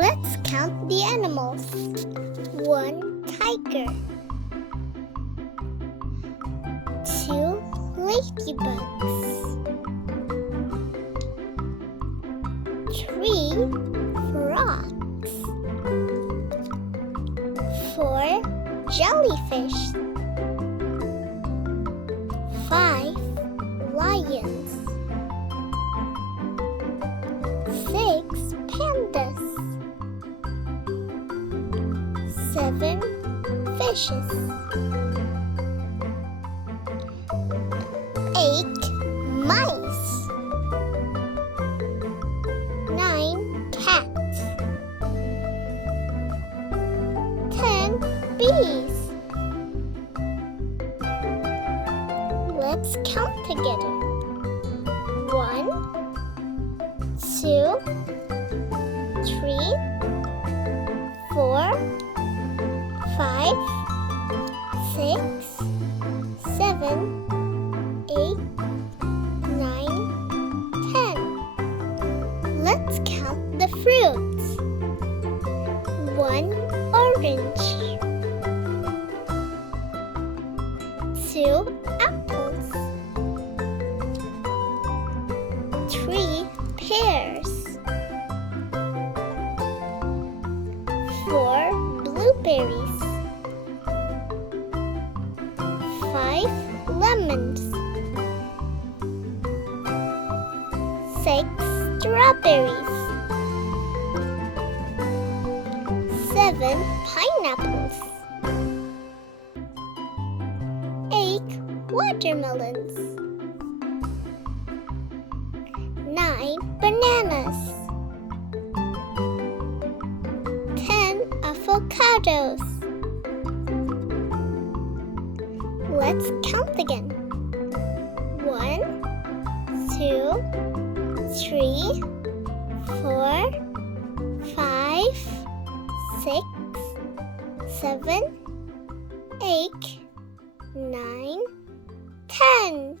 Let's count the animals. 1 tiger, 2 ladybugs, 3 frogs, 4 jellyfish, 5 lions, 6 pandas, 7 fishes, 8 mice, 9 cats, 10 bees. Let's count together. 1, 2, 3, 4, 5, 6, 7, 8, 9, 10. Let's count the fruits. 1 orange, 2 apples, 3 pears, 4 blueberries, 5 lemons, 6 strawberries, 7 pineapples, 8 watermelons, 9 bananas, 10 avocados. Let's count again. 1, 2, 3, 4, 5, 6, 7, 8, 9, 10.